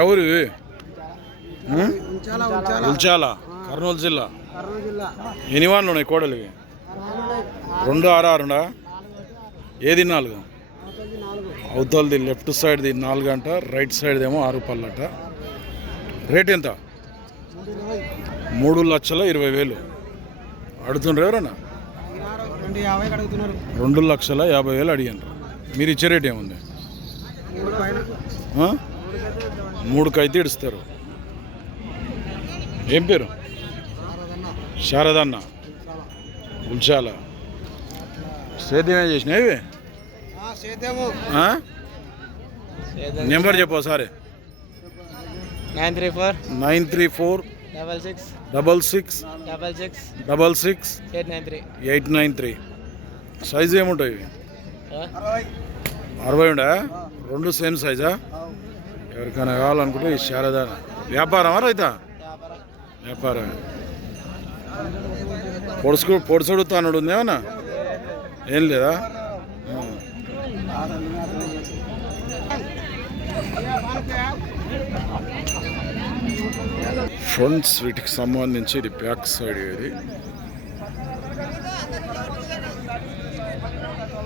ఎవరు ఉల్చాల కర్నూలు జిల్లా ఎన్ని వాన్లు ఉన్నాయి కోడలు? 2 6 6 ఏది 4? అవతలది లెఫ్ట్ సైడ్ది 4 అంట, రైట్ సైడ్ది ఏమో 6 పళ్ళట. రేట్ ఎంత? 3,20,000 అడుగుతుండ్రు. ఎవరన్నా 2,50,000 అడిగారు. మీరు ఇచ్చే రేట్ ఏముంది? 3కి అయితే ఇడుస్తారు. ఏం పేరు? శారదన్న ఉల్చాల. సేద్యం ఏం చేసినాయి ఇవి? నెంబర్ చెప్పు ఒకసారి. 934 66 893. సైజు ఏముంటాయి ఇవి? 60 ఉండా? 2 సేమ్ సైజా? ఎవరికైనా కావాలనుకుంటే ఈ శారదా వ్యాపారమా రైతా? వ్యాపారమే. పొడుసుడు తానుడు ఉంది ఏమన్నా? ఏం లేదా? ఫ్రంట్స్ వీటికి సంబంధించి ఇది బ్యాక్ సైడ్. ఇది